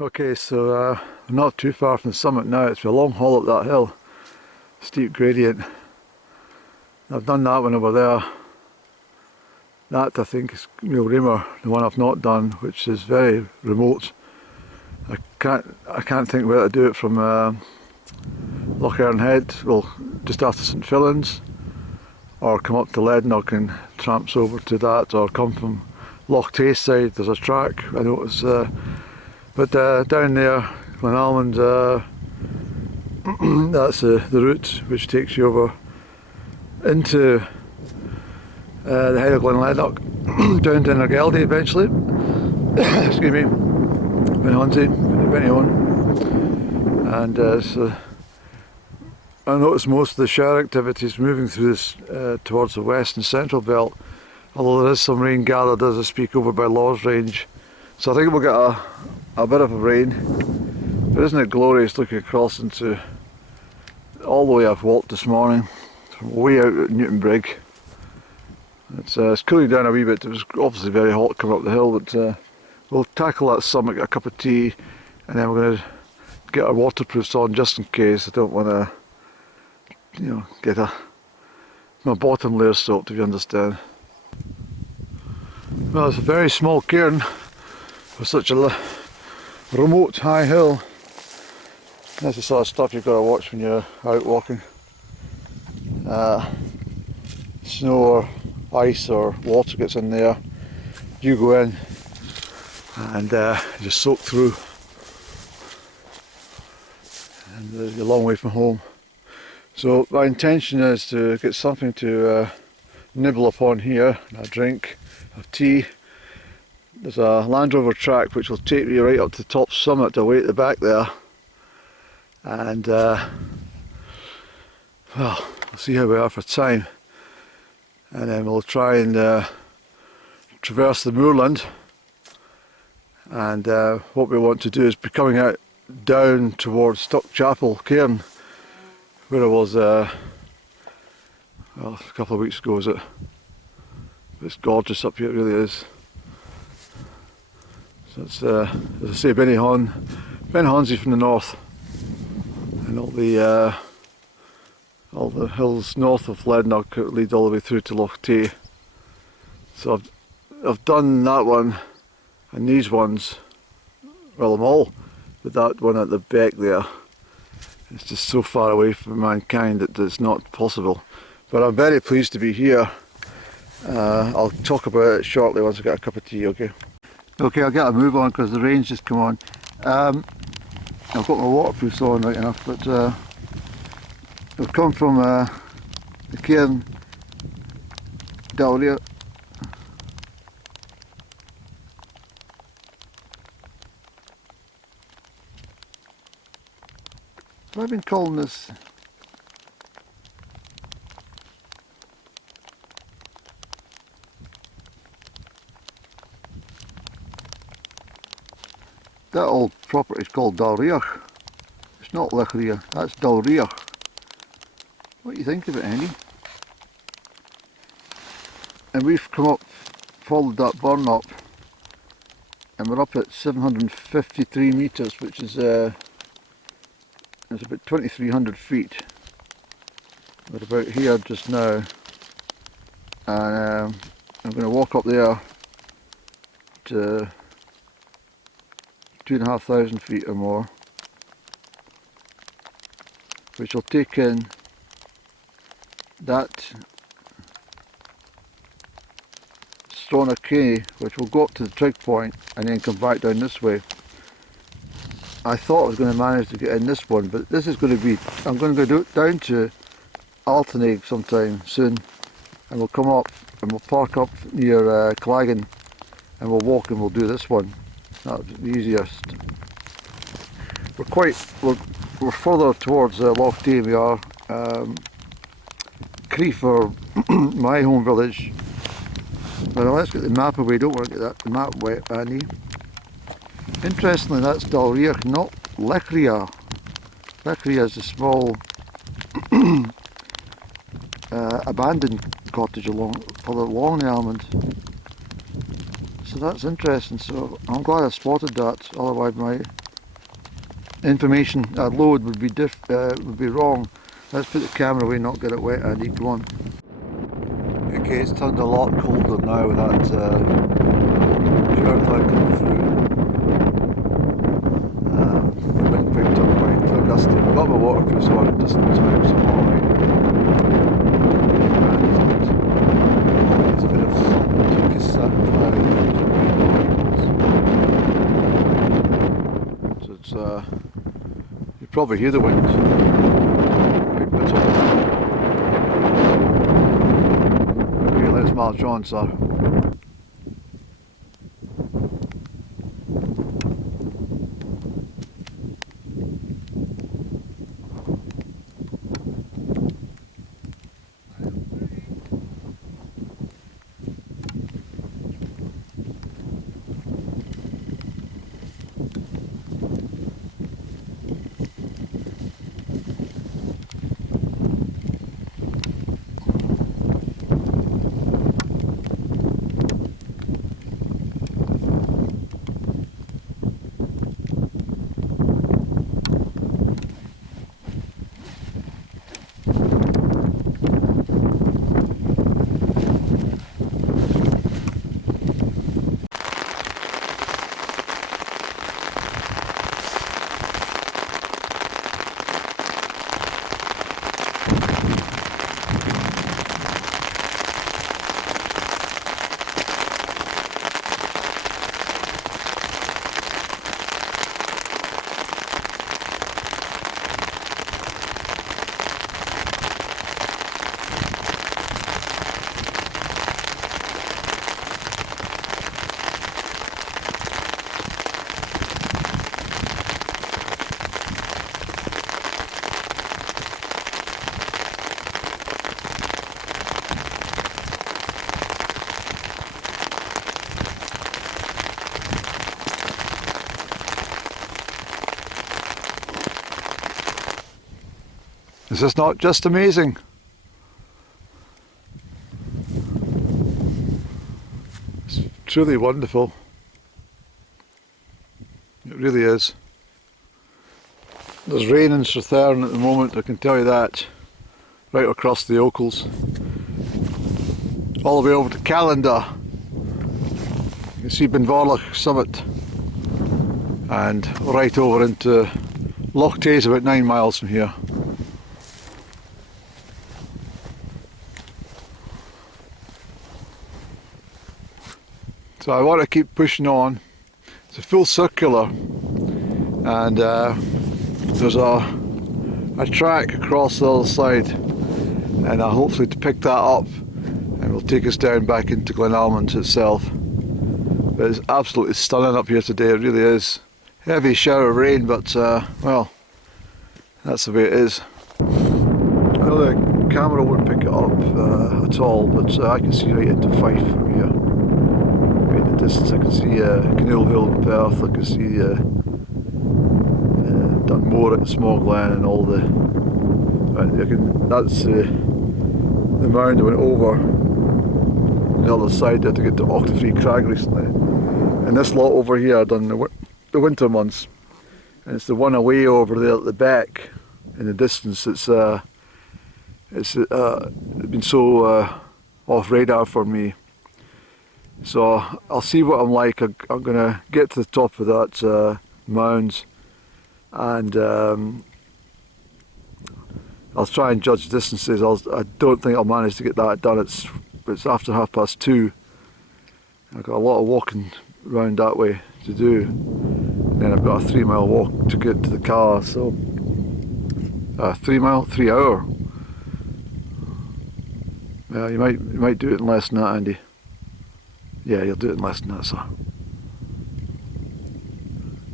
Okay, so we're not too far from the summit now. It's a long haul up that hill, steep gradient. I've done that one over there. That I think is Reamer, the one I've not done, which is very remote. I can't think where to do it from Lechrea Head, well, just after St Fillan's, or come up to Leadnog and tramps over to that, or come from Loch Tay side. There's a track I notice. But down there, Glen Almond, that's the route which takes you over into the head of Glen Almond, down to Innergeldy eventually. Excuse me, Benihon. And so I noticed most of the shower activities moving through this towards the west and central belt, although there is some rain gathered as I speak over by Law's Range. So I think we'll get a bit of a rain, but isn't it glorious looking across into all the way I've walked this morning, from way out at Newton Brig. It's cooling down a wee bit. It was obviously very hot coming up the hill, but we'll tackle that summit, get a cup of tea, and then we're going to get our waterproofs on just in case. I don't want to, get my bottom layer soaked, if you understand. Well, it's a very small cairn for such a remote high hill. That's the sort of stuff you've got to watch when you're out walking. Snow or ice or water gets in there, you go in and just soak through, and you're a long way from home. So my intention is to get something to nibble upon here, a drink, a tea. There's a Land Rover track which will take me right up to the top summit away at the back there, and well, we'll see how we are for time, and then we'll try and traverse the moorland. And what we want to do is be coming out down towards Stock Chapel Cairn, where I was well, a couple of weeks ago, is it? It's gorgeous up here, it really is. So it's, as I say, Benihon's from the north, and all the hills north of Leadnog lead all the way through to Loch Tay. So I've done that one and these ones, well, them all, but that one at the back there, it's just so far away from mankind that it's not possible. But I'm very pleased to be here. I'll talk about it shortly once I get a cup of tea, okay? Okay, I'll get a move on because the rain's just come on. I've got my waterproofs on right enough, but I've come from the cairn down here. Have I been calling this? That old property is called Dalriach. It's not Lechrea, that's Dalriach. What do you think of it, Andy? And we've come up, followed that burn up, and we're up at 753 metres, which is it's about 2,300 feet. We're about here just now, and I'm going to walk up there to 2,500 feet or more, which will take in that Strona Quay, which will go up to the trig point and then come back down this way. I thought I was going to manage to get in this one, but this is going to be, I'm going to go down to Altenaig sometime soon, and we'll come up and we'll park up near Clagan, and we'll walk and we'll do this one. That's the easiest. We're further towards Loch Tay. We are Crieff, or my home village. Well, let's get the map away. Don't want to get the map wet, Andy. Interestingly, that's Dalriach, not Lechrea. Lechrea is a small abandoned cottage further along the Almond. So that's interesting. So I'm glad I spotted that. Otherwise, information load would be wrong. Let's put the camera away, not get it wet, Andy. Go on. Okay, it's turned a lot colder now with that shower cloud coming through. The wind picked up quite gusty. I've got my waterproofs on just in time, so I'm alright. There's a bit of sun, just so it's you probably hear the wind. Quite a bit of it. Okay, let's march on, sir. Is this not just amazing? It's truly wonderful. It really is. There's rain in Strathern at the moment, I can tell you that. Right across the Ochils. All the way over to Callander. You can see Benvorlich summit. And right over into Lechrea is about 9 miles from here. So I want to keep pushing on. It's a full circular, and there's a track across the other side, and hopefully to pick that up, and will take us down back into Glen Almond itself. But it's absolutely stunning up here today, it really is. Heavy shower of rain, but well, that's the way it is. I know the camera won't pick it up at all, but I can see right into Fife from here. Distance, I can see Glen Hill in Perth, I can see Dunmore at Small Glen and all the... that's the mound I went over on the other side there to get to Octafree Crag recently. And this lot over here I've done the winter months. And it's the one away over there at the back in the distance. It's been so off radar for me. So I'll see what I'm like. I'm going to get to the top of that mound, and I'll try and judge distances. I don't think I'll manage to get that done. It's after 2:30. I've got a lot of walking round that way to do, and then I've got a 3 mile walk to get to the car. So 3 hour. Yeah, you might do it in less than that, Andy. Yeah, you'll do it in less than that, sir.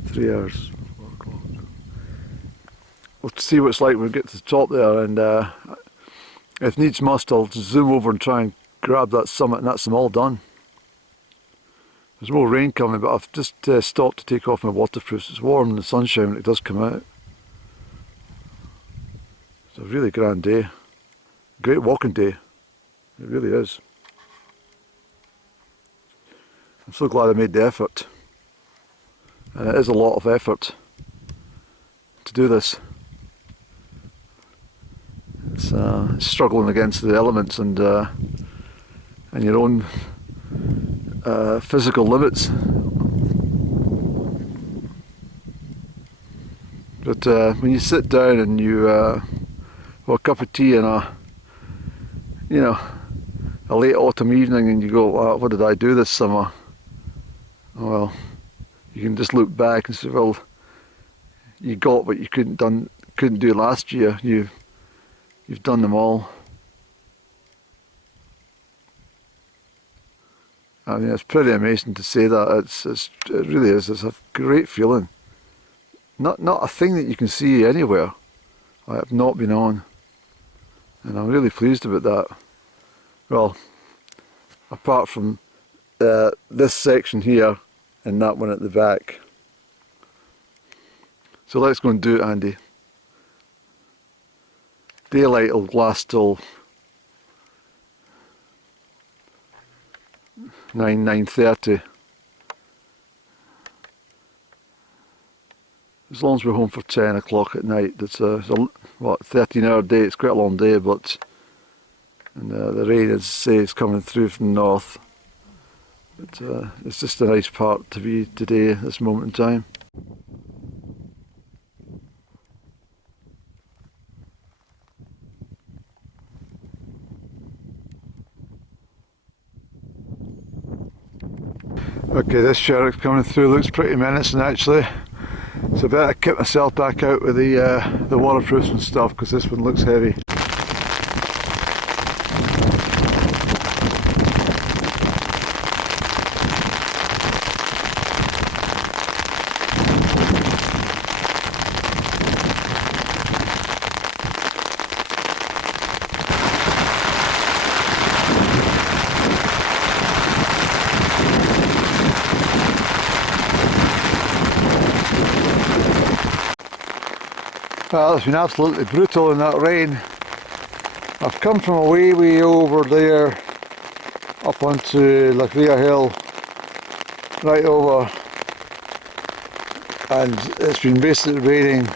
3 hours. We'll see what it's like when we get to the top there, and if needs must, I'll just zoom over and try and grab that summit, and that's them all done. There's more rain coming, but I've just stopped to take off my waterproofs. It's warm in the sunshine when it does come out. It's a really grand day. Great walking day. It really is. I'm so glad I made the effort, and it is a lot of effort. do this. It's struggling against the elements and your own physical limits. But when you sit down and you have a cup of tea and a late autumn evening, and you go, oh, what did I do this summer? Well, you can just look back and say, well, you got what you couldn't do last year. You've done them all. I mean, it's pretty amazing to say that. It really is. It's a great feeling. Not a thing that you can see anywhere. I have not been on, and I'm really pleased about that. Well, apart from this section here and that one at the back. So let's go and do it, Andy. Daylight will last till 9:30. As long as we're home for 10 o'clock at night. It's a 13-hour day. It's quite a long day, but the rain, as I say, is coming through from the north. But it's just a nice part to be today at this moment in time. Okay, this sherrick's coming through, looks pretty menacing actually. So I better kit myself back out with the waterproofs and stuff, because this one looks heavy. Well, it's been absolutely brutal in that rain. I've come from a way over there, up onto Lechrea Hill, right over, and it's been basically raining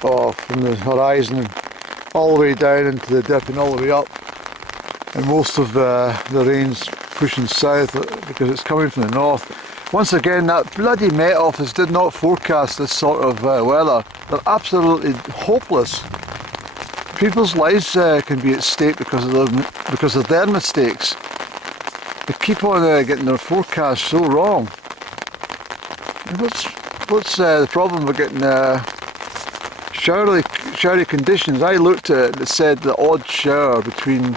from the horizon all the way down into the dip and all the way up, and most of the rain's pushing south because it's coming from the north. Once again, that bloody Met Office did not forecast this sort of weather. They're absolutely hopeless. People's lives can be at stake because of their mistakes. They keep on getting their forecasts so wrong. What's the problem with getting showery conditions? I looked at it and it said the odd shower between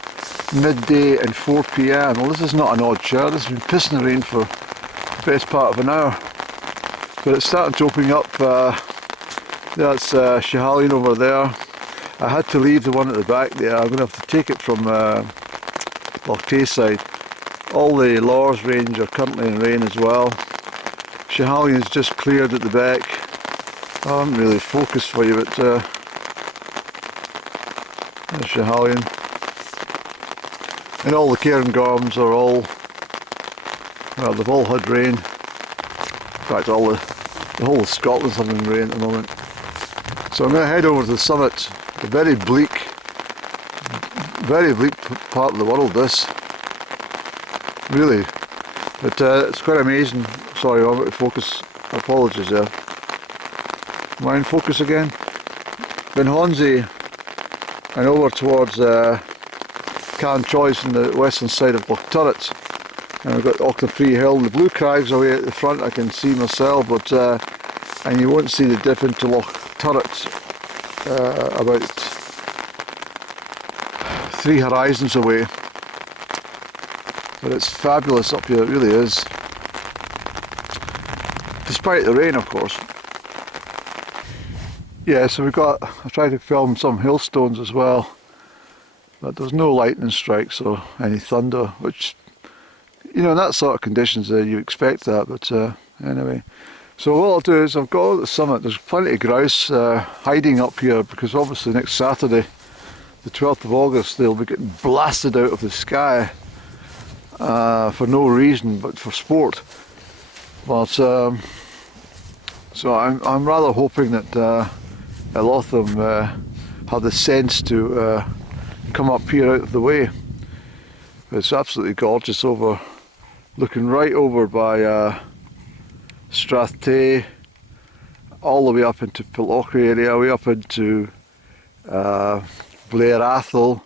midday and 4 p.m. Well, this is not an odd shower. This has been pissing the rain for the best part of an hour. But it's starting to open up. That's Schiehallion over there. I had to leave the one at the back there. I'm going to have to take it from Lechrea side. All the Lors range are currently in rain as well. Schiehallion's just cleared at the back. I haven't really focused for you, but there's Schiehallion. And all the Cairngorms are all, well, they've all had rain. In fact, the whole of Scotland's having rain at the moment. So I'm going to head over to the summit. A very bleak part of the world, this. Really. But it's quite amazing. Sorry, I'm out of focus. Apologies there. Am I in focus again? Glen Almond and over towards Glen Quaich on the western side of Loch Turret. And we've got Lechrea Hill. The blue crags away at the front I can see myself, but and you won't see the dip into Loch Turret about 3 horizons away. But it's fabulous up here, it really is. Despite the rain, of course. Yeah, so I tried to film some hailstones as well, but there's no lightning strikes or any thunder, which, you know, in that sort of conditions you expect that, but anyway. So what I'll do is I've got at the summit, there's plenty of grouse hiding up here, because obviously next Saturday, the 12th of August, they'll be getting blasted out of the sky for no reason but for sport. But so I'm rather hoping that a lot of them have the sense to come up here out of the way. It's absolutely gorgeous over, looking right over by Strathday, all the way up into Pitlochry area, way up into Lechrea Hill,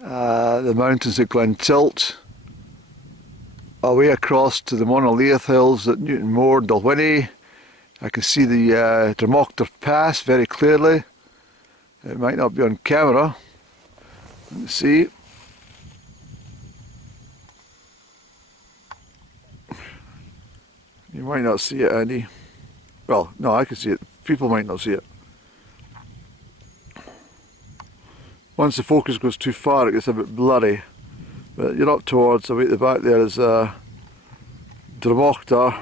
the mountains at Glen Quaich, away across to the Monolith Hills at Newton Moor, Dalwhinnie. I can see the Drumoctor Pass very clearly. It might not be on camera. Let's see. You might not see it, Andy. Well, no, I can see it. People might not see it. Once the focus goes too far, it gets a bit blurry. But you're up towards, away at the back there is Drumoctor.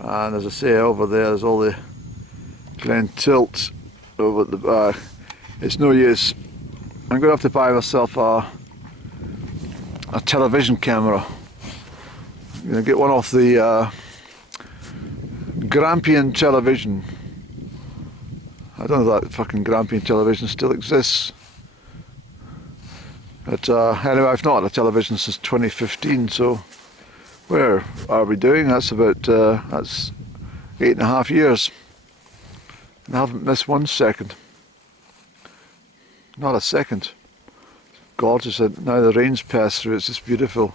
And as I say, over there is all the Glen Quaich over at the back. It's no use. I'm going to have to buy myself a television camera. I'm going to get one off the Grampian television. I don't know if that fucking Grampian television still exists. But anyway, I've not had a television since 2015, so where are we doing? That's about, that's 8.5 years. And I haven't missed 1 second. Not a second. Gorgeous, and now the rain's passed through, it's just beautiful.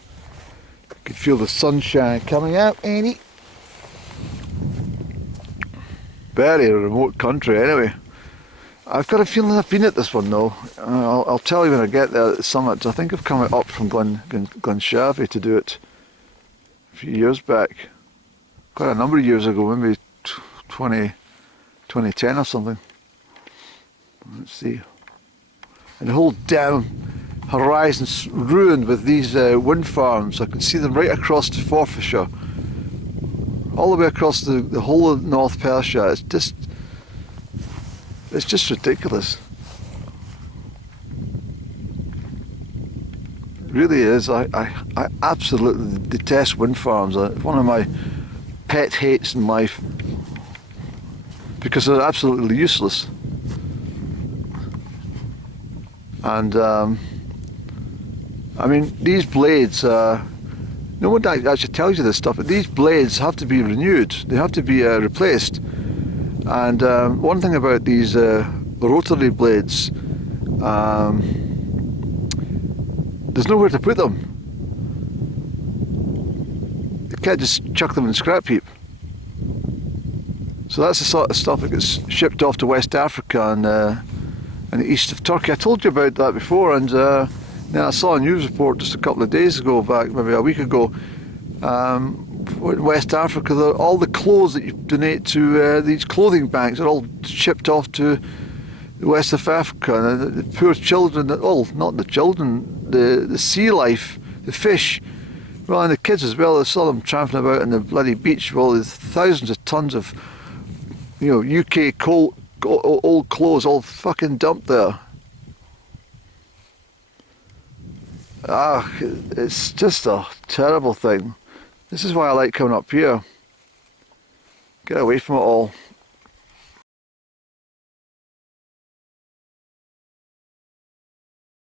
You can feel the sunshine coming out, Annie. Very remote country anyway. I've got a feeling I've been at this one though. I'll tell you when I get there at the summit. I think I've come up from Glen Quaich to do it a few years back. Quite a number of years ago, maybe 2010 or something. Let's see. And the whole down horizon's ruined with these wind farms. I can see them right across to Forfarshire. All the way across the whole of North Perthshire. It's just ridiculous. It really is. I absolutely detest wind farms. It's one of my pet hates in life because they're absolutely useless. And I mean, these blades, no one actually tells you this stuff, but these blades have to be renewed. They have to be replaced. And one thing about these rotary blades, there's nowhere to put them. You can't just chuck them in the scrap heap. So that's the sort of stuff that gets shipped off to West Africa and the east of Turkey. I told you about that before, and now I saw a news report just a couple of days ago, back maybe a week ago, in West Africa, all the clothes that you donate to these clothing banks are all shipped off to the west of Africa. And the poor children, well, not the children, the sea life, the fish, well, and the kids as well. I saw them tramping about on the bloody beach with all these thousands of tons of, you know, UK old clothes all fucking dumped there. It's just a terrible thing. This is why I like coming up here. Get away from it all.